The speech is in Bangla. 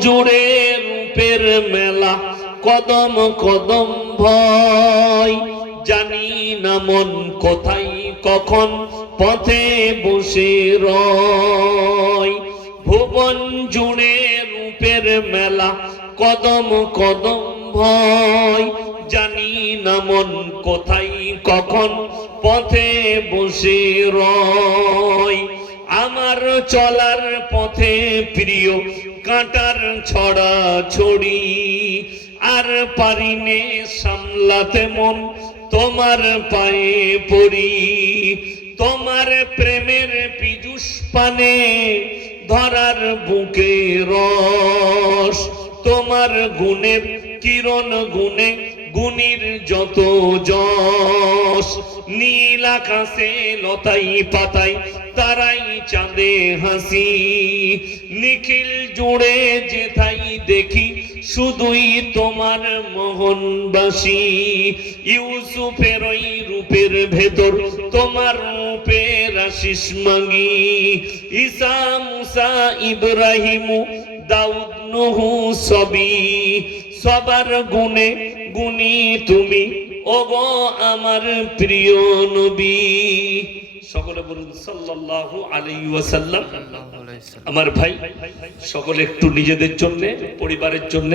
জুড়ে রূপের মেলা, কদম কদম ভয়। জানি না মন কোথায়, কখন পথে বসে রয়। ভুবন জুড়ে রূপের মেলা, কদম কদম ভয়। জানি না মন কোথায়, কখন পথে বসে রয়। আমার চলার পথে প্রিয় কাঁটার ছড়া ছড়ি। আর পারিনে সামলাতে মন তোমার পায়ে পড়ি। তোমার প্রেমের পীযুষ পানে ধরার বুকে রস। তোমার গুণের কিরণ গুণে গুণীর যত যশ। নীল আকাশে লতাই পাতাই তারাই চাঁদে হাসি। নিখিল জুড়ে যেথাই দেখি, শুধুই তোমার মোহনবাসী। ইউসুফের ওই রূপের ভেতর তোমার রূপের আশিস মাগি। ঈসা, মুসা, ইব্রাহিমু, দাউদ, নুহু সবই, সবার গুণে গুণী তুমি। ওগো আমার প্রিয় নবী, সকলে বলুন সাল্লাল্লাহু আলাইহি ওয়াসাল্লাম। আমার ভাই, সকলে একটু নিজেদের জন্য, পরিবারের জন্য